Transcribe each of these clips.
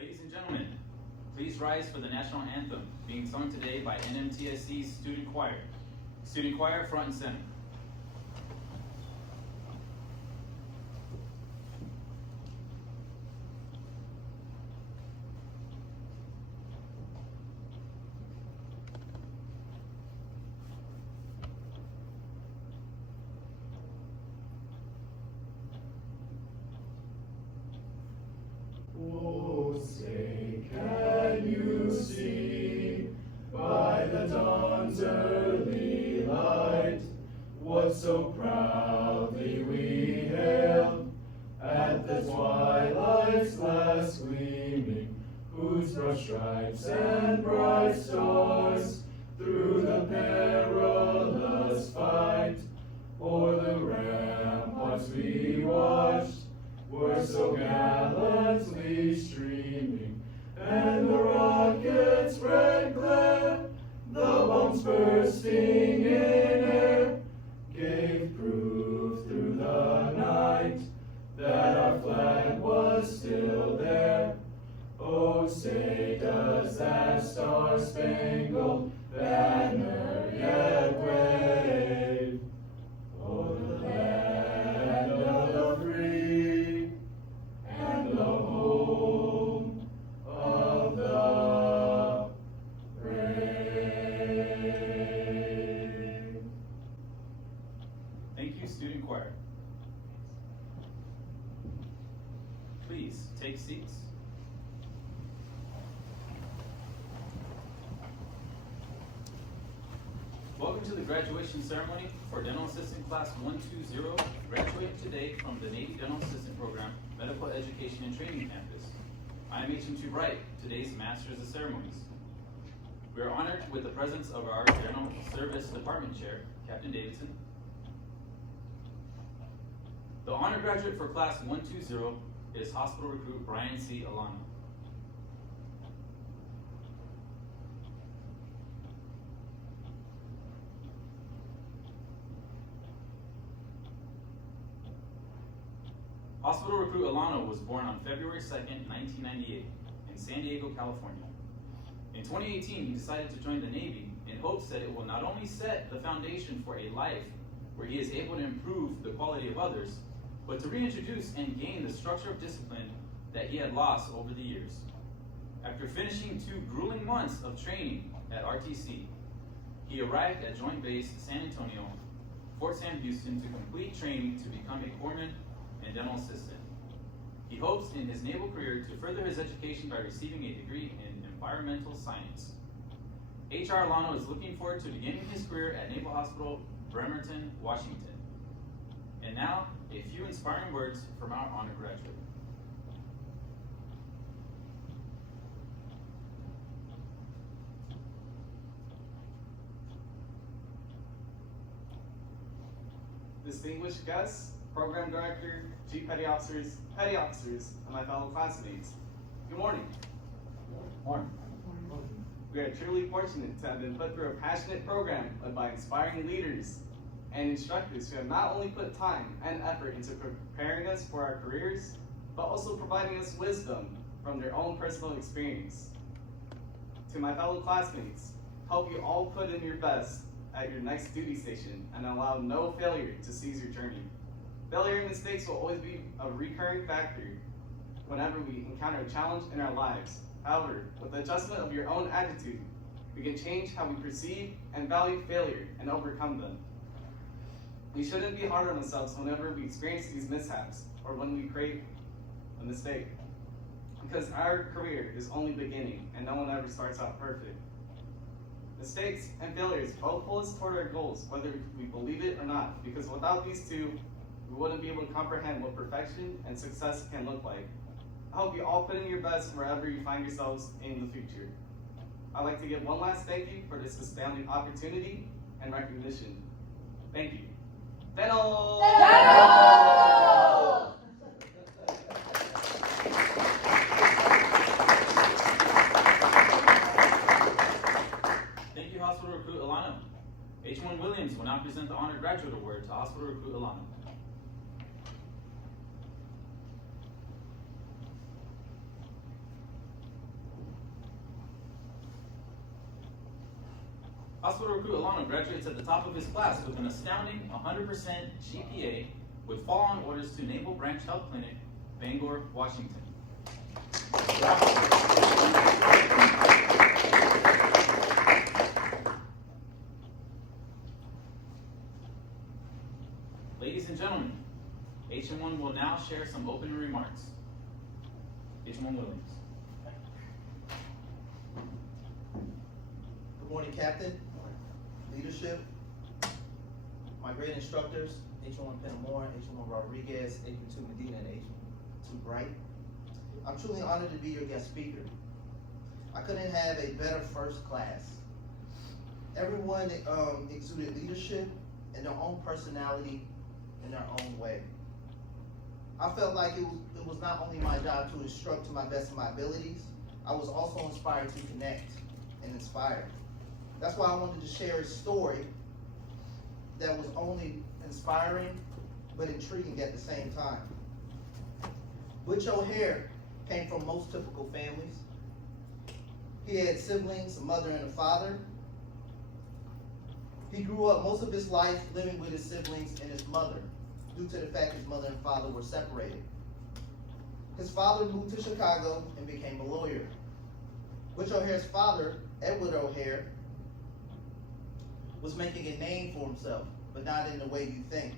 Ladies and gentlemen, please rise for the national anthem being sung today by NMTSC's student choir. Student choir, front and center. Oh, say, can you see by the dawn's early light what so proudly we hailed at the twilight's last gleaming, whose broad stripes and bright stars through the perilous fight o'er the ramparts we watched were so gallantly streaming, and the rocket's red glare, the bombs bursting in air, gave proof through the night that our flag was still there. Oh, say, does that star-spangled banner yet wave o'er the land of the free and the home of the brave? Thank you, student choir. Please take seats. Welcome to the graduation ceremony for Dental Assistant Class 120, graduating today from the Navy Dental Assistant Program, Medical Education and Training Campus. I am HM2 Bright, today's Masters of Ceremonies. We are honored with the presence of our General Service Department Chair, Captain Davidson. The honor graduate for Class 120 is hospital recruit Brian C. Alano. Hospital recruit Alano was born on February 2nd, 1998 in San Diego, California. In 2018, he decided to join the Navy in hopes that it will not only set the foundation for a life where he is able to improve the quality of others, but to reintroduce and gain the structure of discipline that he had lost over the years. After finishing 2 grueling months of training at RTC, he arrived at Joint Base San Antonio, Fort Sam Houston to complete training to become a corpsman and dental assistant. He hopes in his naval career to further his education by receiving a degree in environmental science. H.R. Alano is looking forward to beginning his career at Naval Hospital, Bremerton, Washington. And now, a few inspiring words from our honor graduate. Distinguished guests, Program Director, Chief Petty Officers, and my fellow classmates, good morning. Morning. We are truly fortunate to have been put through a passionate program led by inspiring leaders and instructors who have not only put time and effort into preparing us for our careers, but also providing us wisdom from their own personal experience. To my fellow classmates, hope you all put in your best at your next duty station and allow no failure to seize your journey. Failure and mistakes will always be a recurring factor whenever we encounter a challenge in our lives. However, with the adjustment of your own attitude, we can change how we perceive and value failure and overcome them. We shouldn't be hard on ourselves whenever we experience these mishaps or when we create a mistake, because our career is only beginning and no one ever starts out perfect. Mistakes and failures both pull us toward our goals, whether we believe it or not, because without these two, we wouldn't be able to comprehend what perfection and success can look like. I hope you all put in your best wherever you find yourselves in the future. I'd like to give one last thank you for this astounding opportunity and recognition. Thank you. Dental! Dental! Thank you, Hospital Recruit Alano. H1 Williams will now present the Honor Graduate Award to Hospital Recruit Alano. Hospital recruit Alano graduates at the top of his class with an astounding 100% GPA with follow-on orders to Naval Branch Health Clinic, Bangor, Washington. Ladies and gentlemen, HM1 will now share some opening remarks. HM1 Williams. Good morning, Captain, leadership, my great instructors, H1 Penamore, H1 Rodriguez, H2 Medina, and H2 Bright. I'm truly honored to be your guest speaker. I couldn't have a better first class. Everyone exuded leadership and their own personality in their own way. I felt like it was not only my job to instruct to my best of my abilities, I was also inspired to connect and inspire. That's why I wanted to share a story that was only inspiring but intriguing at the same time. Butch O'Hare came from most typical families. He had siblings, a mother and a father. He grew up most of his life living with his siblings and his mother, due to the fact his mother and father were separated. His father moved to Chicago and became a lawyer. Butch O'Hare's father, Edward O'Hare, was making a name for himself, but not in the way you think.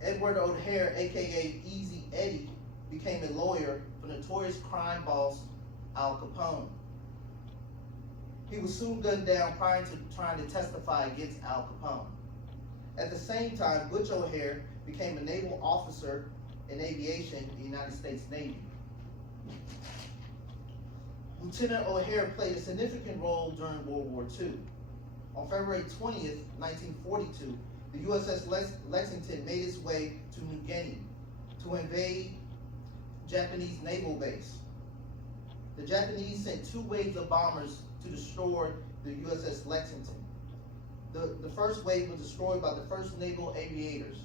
Edward O'Hare, aka Easy Eddie, became a lawyer for notorious crime boss Al Capone. He was soon gunned down prior to trying to testify against Al Capone. At the same time, Butch O'Hare became a naval officer in aviation in the United States Navy. Lieutenant O'Hare played a significant role during World War II. On February 20th, 1942, the USS Lexington made its way to New Guinea to invade Japanese naval base. The Japanese sent 2 waves of bombers to destroy the USS Lexington. The first wave was destroyed by the 1st Naval Aviators.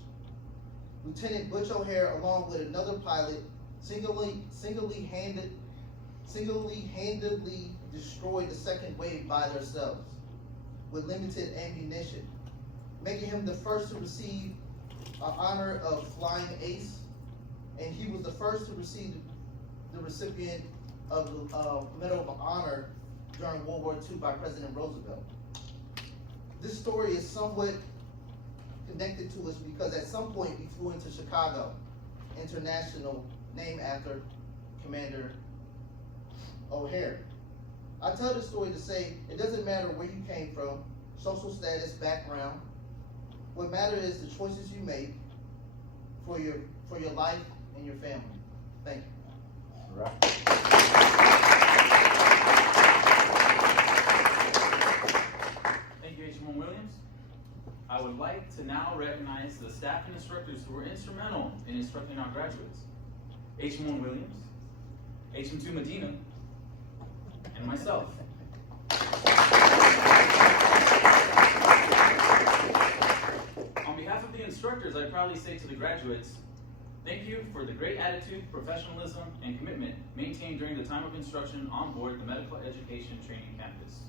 Lieutenant Butch O'Hare, along with another pilot, single-handedly destroyed the 2nd wave by themselves with limited ammunition, making him the first to receive the honor of Flying Ace, and he was the first to receive the recipient of the Medal of Honor during World War II by President Roosevelt. This story is somewhat connected to us because at some point we flew into Chicago International, named after Commander O'Hare. I tell this story to say it doesn't matter where you came from, social status, background. What matters is the choices you make for your life and your family. Thank you. Right. Thank you, H1 Williams. I would like to now recognize the staff and instructors who were instrumental in instructing our graduates. H1 Williams, HM2 Medina, and myself. On behalf of the instructors, I proudly say to the graduates, thank you for the great attitude, professionalism, and commitment maintained during the time of instruction on board the Medical Education Training Campus.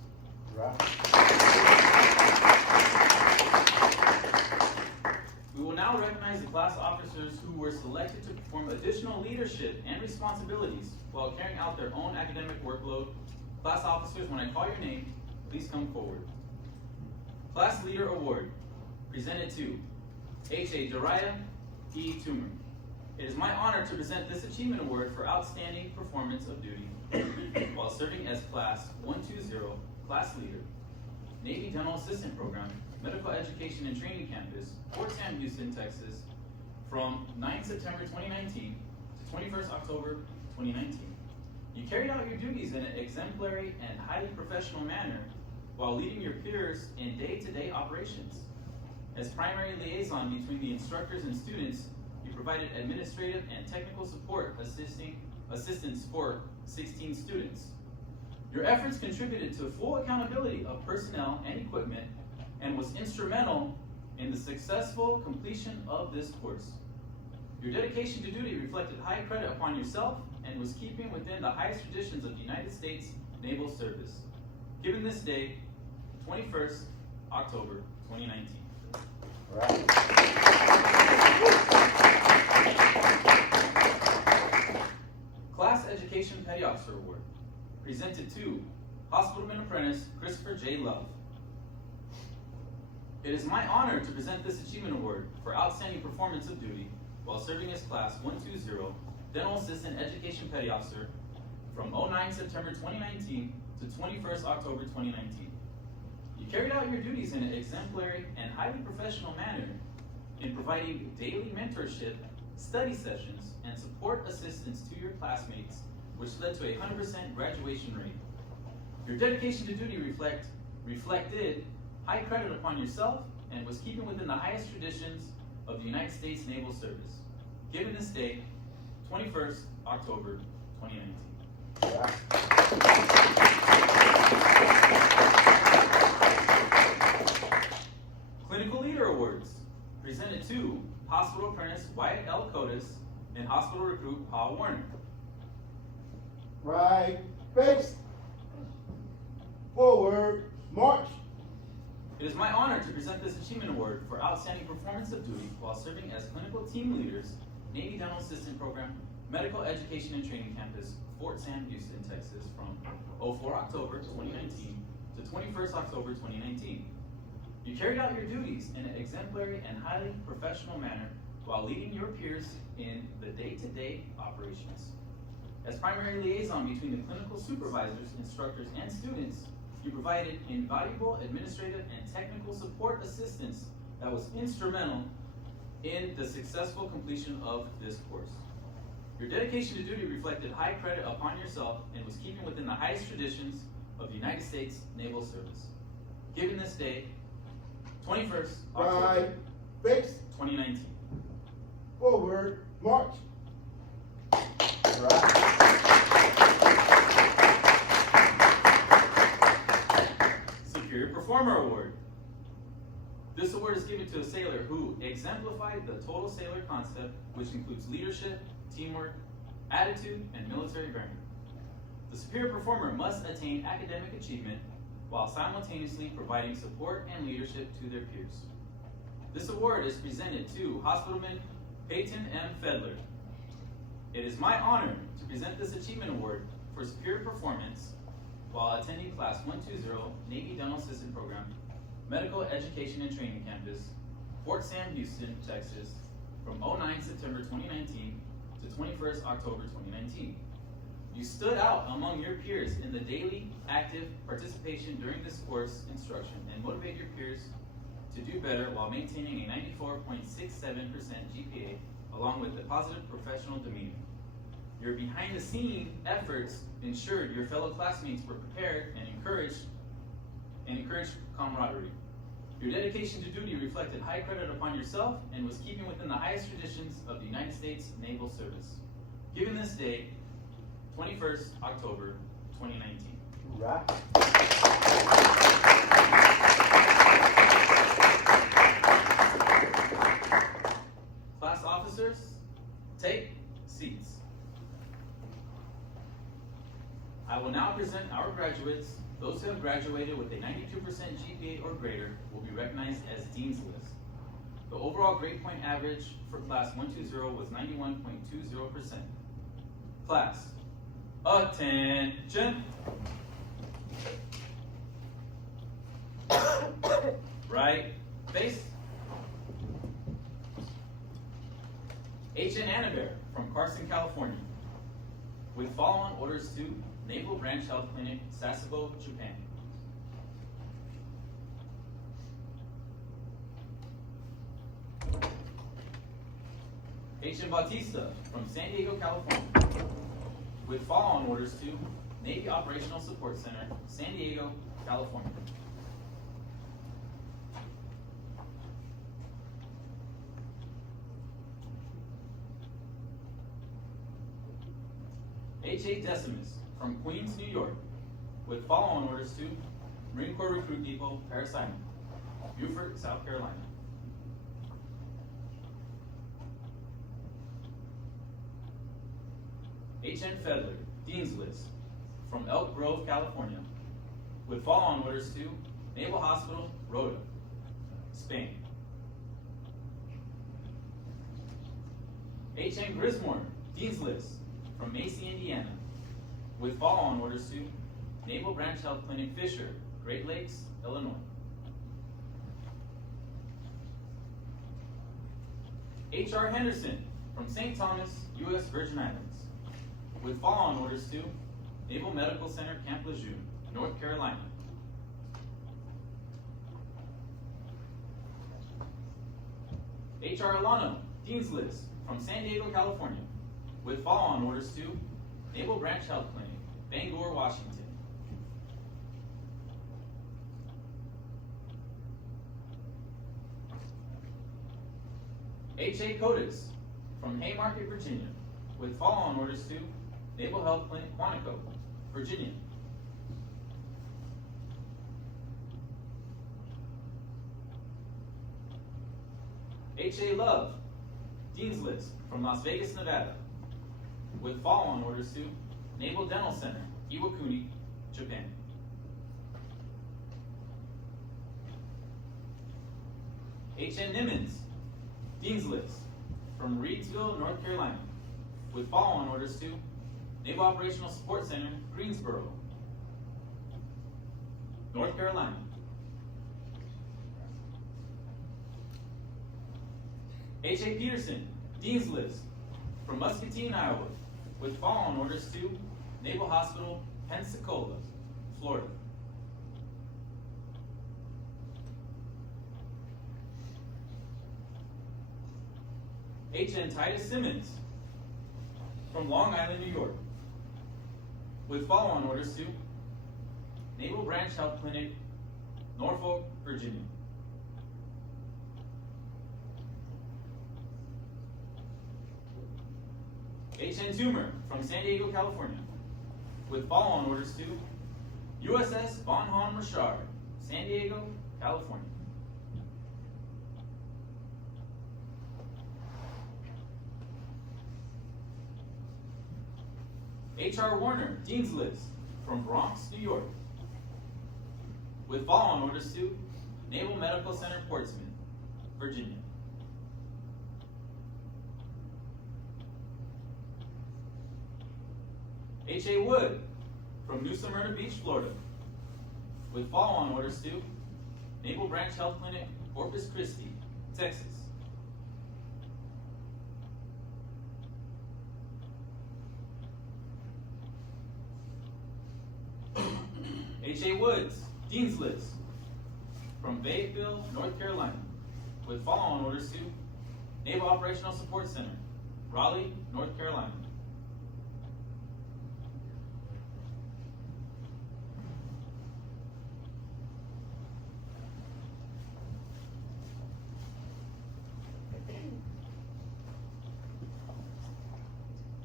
We will now recognize the class officers who were selected to perform additional leadership and responsibilities while carrying out their own academic workload. Class officers, when I call your name, please come forward. Class Leader Award, presented to H.A. Dariah E. Toomer. It is my honor to present this achievement award for outstanding performance of duty while serving as Class 120 Class Leader, Navy Dental Assistant Program, Medical Education and Training Campus, Fort Sam Houston, Texas, from 9 September 2019 to 21st October 2019. You carried out your duties in an exemplary and highly professional manner while leading your peers in day-to-day operations. As primary liaison between the instructors and students, you provided administrative and technical support assistance for 16 students. Your efforts contributed to full accountability of personnel and equipment and was instrumental in the successful completion of this course. Your dedication to duty reflected high credit upon yourself and was keeping within the highest traditions of the United States Naval Service. Given this day, 21st October 2019. Right. Class Education Petty Officer Award, presented to Hospitalman Apprentice Christopher J. Love. It is my honor to present this Achievement Award for outstanding performance of duty while serving as Class 120 Dental Assistant Education Petty Officer from 09 September 2019 to 21st October 2019. You carried out your duties in an exemplary and highly professional manner in providing daily mentorship, study sessions, and support assistance to your classmates, which led to a 100% graduation rate. Your dedication to duty reflected high credit upon yourself and was keeping within the highest traditions of the United States Naval Service. Given this day, 21st October 2019. Yeah. Clinical Leader Awards, presented to Hospital Apprentice Wyatt L. Cotis and Hospital Recruit Paul Warner. Right. Face. Forward. March. It is my honor to present this Achievement Award for outstanding performance of duty while serving as clinical team leaders, Navy Dental Assistant Program, Medical Education and Training Campus, Fort Sam Houston, Texas, from 04 October 2019 to 21st October 2019. You carried out your duties in an exemplary and highly professional manner while leading your peers in the day-to-day operations. As primary liaison between the clinical supervisors, instructors, and students, you provided invaluable administrative and technical support assistance that was instrumental in the successful completion of this course. Your dedication to duty reflected high credit upon yourself and was keeping within the highest traditions of the United States Naval Service. Given this day, 21st October Right. Face. 2019. Forward. March. Right. Superior Performer Award. This award is given to a sailor who exemplified the total sailor concept, which includes leadership, teamwork, attitude, and military bearing. The superior performer must attain academic achievement while simultaneously providing support and leadership to their peers. This award is presented to Hospitalman Peyton M. Fedler. It is my honor to present this Achievement Award for superior performance while attending Class 120 Navy Dental Assistant Program, Medical Education and Training Campus, Fort Sam Houston, Texas, from 09 September 2019 to 21st October 2019. You stood out among your peers in the daily active participation during this course instruction and motivate your peers to do better while maintaining a 94.67% GPA along with a positive professional demeanor. Your behind-the-scene efforts ensured your fellow classmates were prepared and encouraged camaraderie. Your dedication to duty reflected high credit upon yourself and was keeping within the highest traditions of the United States Naval Service. Given this day, 21st October 2019. Right. Class officers, take seats. I will now present our graduates. Those who have graduated with a 92% GPA or greater will be recognized as Dean's List. The overall grade point average for Class 120 was 91.20%. Class, attention. Right face. H.N. Annabere from Carson, California, with follow-on orders to Naval Branch Health Clinic, Sasebo, Japan. H.M. Bautista from San Diego, California, with follow-on orders to Navy Operational Support Center, San Diego, California. H.A. Decimus from Queens, New York, with follow-on orders to Marine Corps Recruit Depot, Paris Island, Beaufort, South Carolina. H.N. Fedler, Dean's List, from Elk Grove, California, with follow-on orders to Naval Hospital, Rota, Spain. H.N. Grismore, Dean's List, from Macy, Indiana, with follow-on orders to Naval Branch Health Clinic, Fisher, Great Lakes, Illinois. H.R. Henderson, from St. Thomas, U.S. Virgin Islands, with follow-on orders to Naval Medical Center, Camp Lejeune, North Carolina. H.R. Alano, Dean's List, from San Diego, California, with follow-on orders to Naval Branch Health Clinic, Bangor, Washington. H.A. Coates, from Haymarket, Virginia, with follow-on orders to Naval Health Clinic, Quantico, Virginia. H.A. Love, Dean's List, from Las Vegas, Nevada, with follow-on orders to Naval Dental Center, Iwakuni, Japan. H.N. Nimmons, Dean's List, from Reedsville, North Carolina, with follow-on orders to Naval Operational Support Center, Greensboro, North Carolina. H.A. Peterson, Dean's List, from Muscatine, Iowa, with follow-on orders to Naval Hospital, Pensacola, Florida. H.N. Titus Simmons, from Long Island, New York, with follow-on orders to Naval Branch Health Clinic, Norfolk, Virginia. H.N. Toomer, from San Diego, California, with follow-on orders to USS Bonhomme Richard, San Diego, California. H.R. Warner, Dean's List, from Bronx, New York, with follow-on orders to Naval Medical Center, Portsmouth, Virginia. H.A. Wood, from New Smyrna Beach, Florida, with follow-on orders to Naval Branch Health Clinic, Corpus Christi, Texas. H.A. Woods, Dean's List, from Fayetteville, North Carolina, with follow-on orders to Naval Operational Support Center, Raleigh, North Carolina.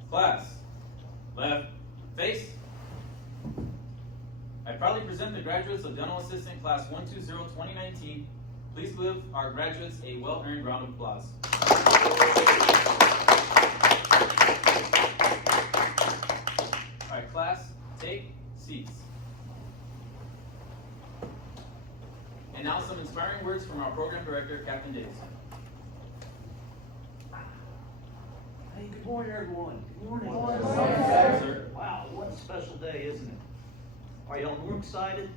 Class, left, face. I proudly present the graduates of Dental Assistant Class 120-2019. Please give our graduates a well-earned round of applause. All right, class, take seats. And now some inspiring words from our program director, Captain Davidson. Hey, good morning, everyone. Good morning. Good morning, sir. Wow, what a special day, isn't it? Are y'all more excited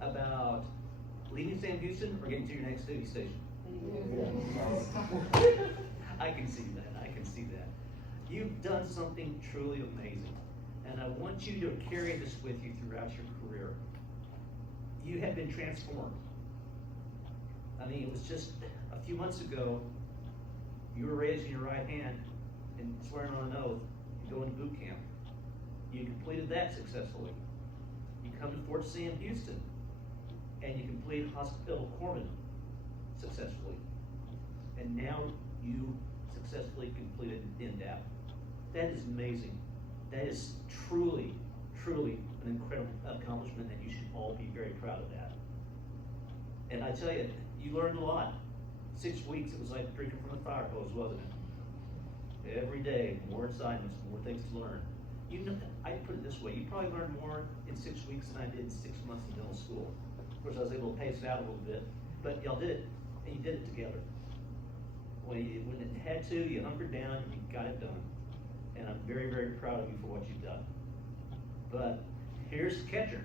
about leaving Sam Houston or getting to your next duty station? I can see that. I can see that. You've done something truly amazing, and I want you to carry this with you throughout your career. You have been transformed. I mean, it was just a few months ago, you were raising your right hand and swearing on an oath to go into boot camp. You completed that successfully. You come to Fort Sam Houston, and you completed Hospital Corpsman successfully. And now you successfully completed NDAP. That is amazing. That is truly, truly an incredible accomplishment, and you should all be very proud of that. And I tell you, you learned a lot. 6 weeks, it was like drinking from a fire hose, wasn't it? Every day, more assignments, more things to learn. You know, I put it this way, you probably learned more in 6 weeks than I did in 6 months in middle school. Of course, I was able to pace it out a little bit, but y'all did it, and you did it together. When it had to, you hunkered down, and you got it done. And I'm very, very proud of you for what you've done. But here's the catcher.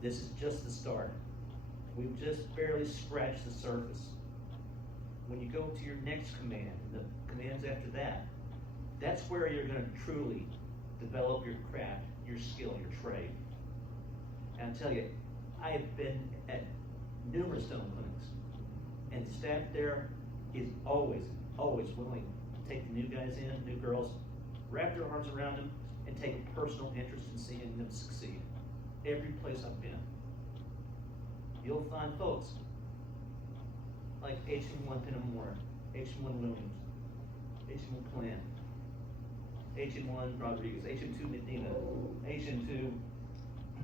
This is just the start. We've just barely scratched the surface. When you go to your next command, and the commands after that, that's where you're going to truly develop your craft, your skill, your trade. And I tell you, I have been at numerous dental clinics, and the staff there is always, always willing to take the new guys in, new girls, wrap their arms around them, and take a personal interest in seeing them succeed. Every place I've been. You'll find folks like H1 Pinamora, H1 Williams, H1 Plant, H1 Rodriguez, H2 Medina, H2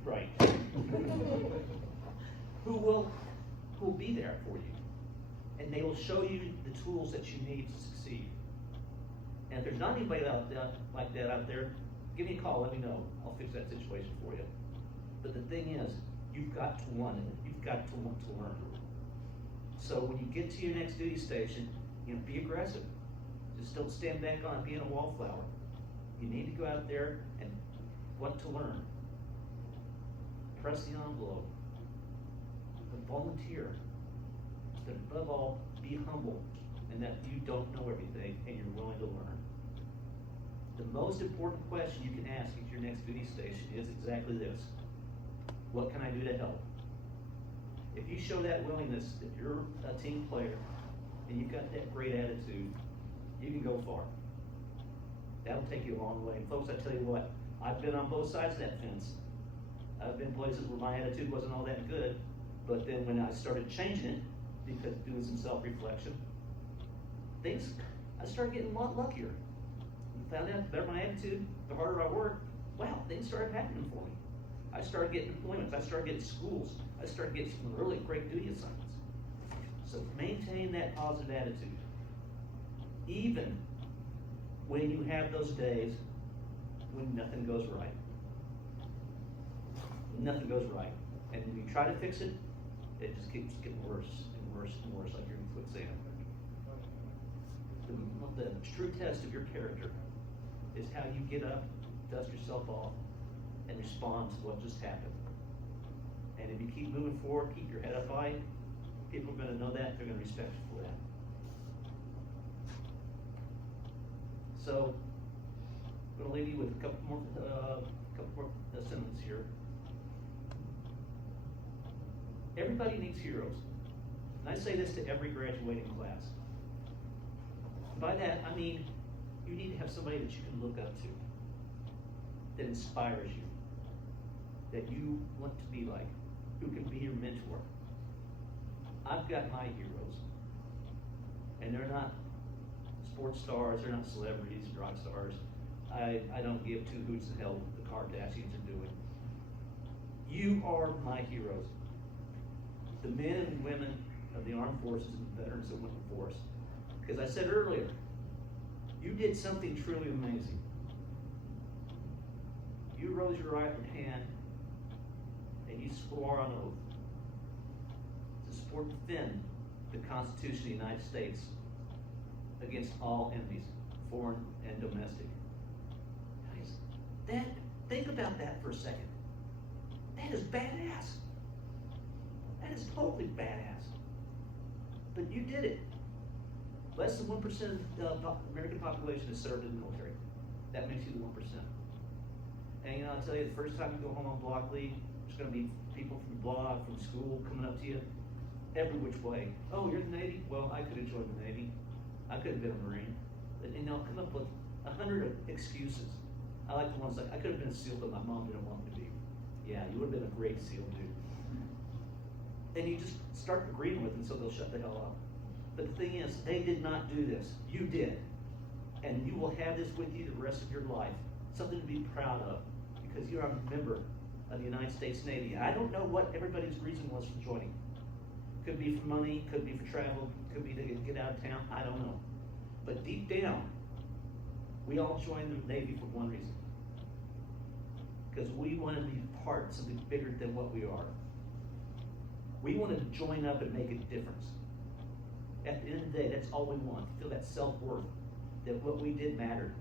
Bright, who will be there for you. And they will show you the tools that you need to succeed. And if there's not anybody like that out there, give me a call, let me know. I'll fix that situation for you. But the thing is, you've got to want it. You've got to want to learn. So when you get to your next duty station, be aggressive. Just don't stand back on being a wallflower. You need to go out there and want to learn. Press the envelope. Volunteer. But above all, be humble and that you don't know everything and you're willing to learn. The most important question you can ask at your next duty station is exactly this. What can I do to help? If you show that willingness that you're a team player and you've got that great attitude, you can go far. That'll take you a long way. And folks, I tell you what, I've been on both sides of that fence. I've been places where my attitude wasn't all that good, but then when I started changing it, because doing some self-reflection, I started getting a lot luckier. I found out the better my attitude, the harder I worked, wow, things started happening for me. I started getting employments, I started getting schools, I started getting some really great duty assignments. So maintain that positive attitude. Even when you have those days when nothing goes right. Nothing goes right. And when you try to fix it, it just keeps getting worse and worse and worse, like you're in quicksand. The true test of your character is how you get up, dust yourself off, and respond to what just happened. And if you keep moving forward, keep your head up high, people are going to know that, they're going to respect you for that. So, I'm going to leave you with a couple more sentences here. Everybody needs heroes. And I say this to every graduating class. By that, I mean, you need to have somebody that you can look up to, that inspires you, that you want to be like, who can be your mentor. I've got my heroes, and they're not sports stars, they're not celebrities, rock stars. I don't give two hoots in hell what the Kardashians are doing. You are my heroes. The men and women of the armed forces and veterans that went before us. Because I said earlier, you did something truly amazing. You rose your right hand and you swore on oath to support and defend the Constitution of the United States against all enemies, foreign and domestic. Guys, think about that for a second. That is badass. That is totally badass. But you did it. Less than 1% of the American population is served in the military. That makes you the 1%. And I'll tell you, the first time you go home on block leave, there's going to be people from block, from school coming up to you, every which way. Oh, you're the Navy? Well, I could have joined the Navy. I could have been a Marine. And they'll come up with 100 excuses. I like the ones like, I could have been a SEAL, but my mom didn't want me to be. Yeah, you would have been a great SEAL, dude. And you just start agreeing with them so they'll shut the hell up. But the thing is, they did not do this. You did. And you will have this with you the rest of your life. Something to be proud of. Because you are a member of the United States Navy. I don't know what everybody's reason was for joining. Could be for money, could be for travel, could be to get out of town, I don't know. But deep down, We all joined the Navy for one reason. Because we want to be part of something bigger than what we are. We want to join up and make a difference. At the end of the day, that's all we want. Feel that self-worth, that what we did mattered.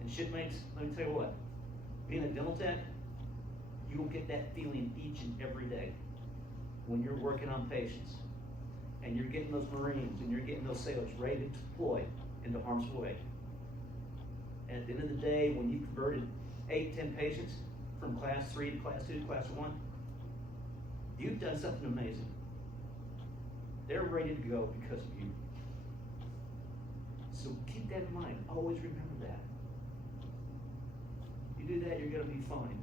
And shipmates, let me tell you what, being a dental tech, you will get that feeling each and every day when you're working on patients and you're getting those Marines and you're getting those sailors ready to deploy into harm's way. And at the end of the day, when you converted 8, 10 patients from class 3 to class 2 to class 1, you've done something amazing. They're ready to go because of you. So keep that in mind. Always remember that. You do that, you're going to be fine.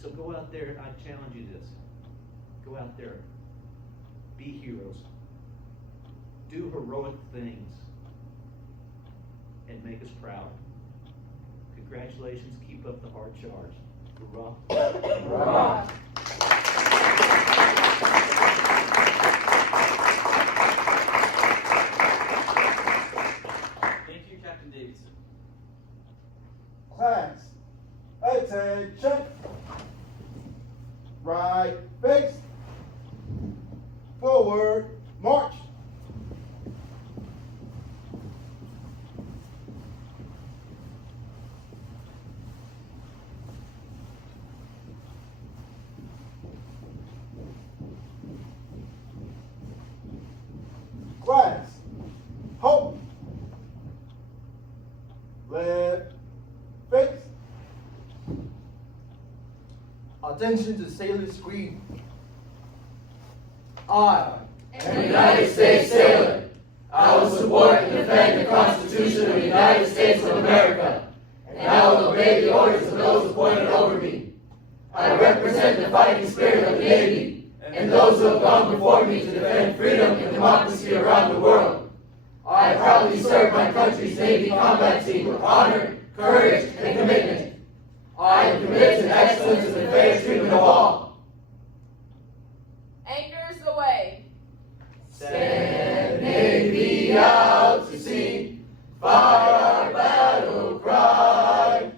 So go out there, I challenge you this. Go out there. Be heroes. Do heroic things. And make us proud. Congratulations. Keep up the hard charge. Hurrah. Hurrah. Thank you, Captain Davidson. Class, attention. Right face. Forward, march. Class, hold. Left face. Attention to sailor scream. I, An United States sailor, I will support and defend the Constitution of the United States of America, and I will obey the orders of those appointed over me. I represent the fighting spirit of the Navy and those who have gone before me to defend freedom and democracy around the world. I proudly serve my country's Navy combat team with honor, courage, and commitment. I am committed to excellence and fair treatment of all. Anchors away. Send Navy out to sea, fire our battle cry.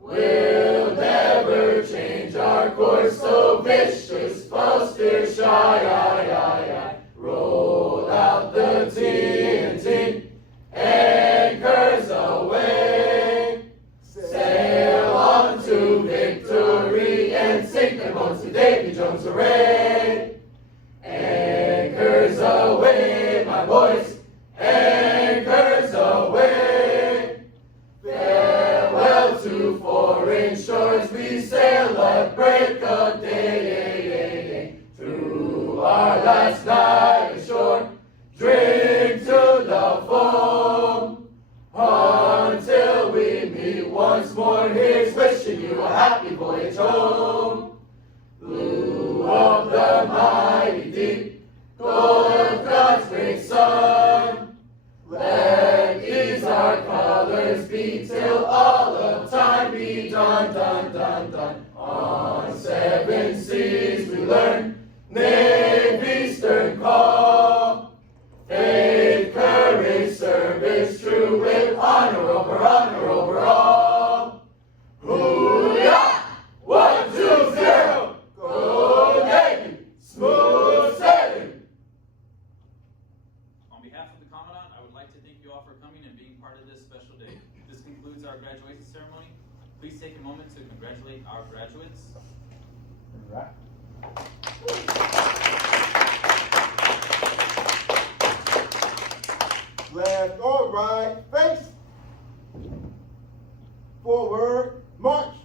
We'll never change our course, so vicious, full steer shy, aye, aye, aye. Roll out the TNT, anchors away. Sail on to victory and sink them once to Davy Jones' array. Anchors away, my boys, anchors away. Farewell to foreign shores, we sail at break of day. Through our last night ashore, drink to the foam. Until we meet once more, here's wishing you a happy voyage home. Blue of the mighty deep, gold of God's great sun. Let these our colors be till all of time be done, done, done, done. On 7 seas we learn Navy's stern call. Faith, courage, service true with honor over all. Hoo-yah! 1, 2, 0. Go Navy! Smooth sailing! On behalf of the Commandant, I would like to thank you all for coming and being part of this special day. This concludes our graduation ceremony. Please take a moment to congratulate our graduates. Right. Left or right face. Forward, march.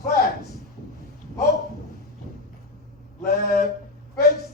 Class, hold. Left face.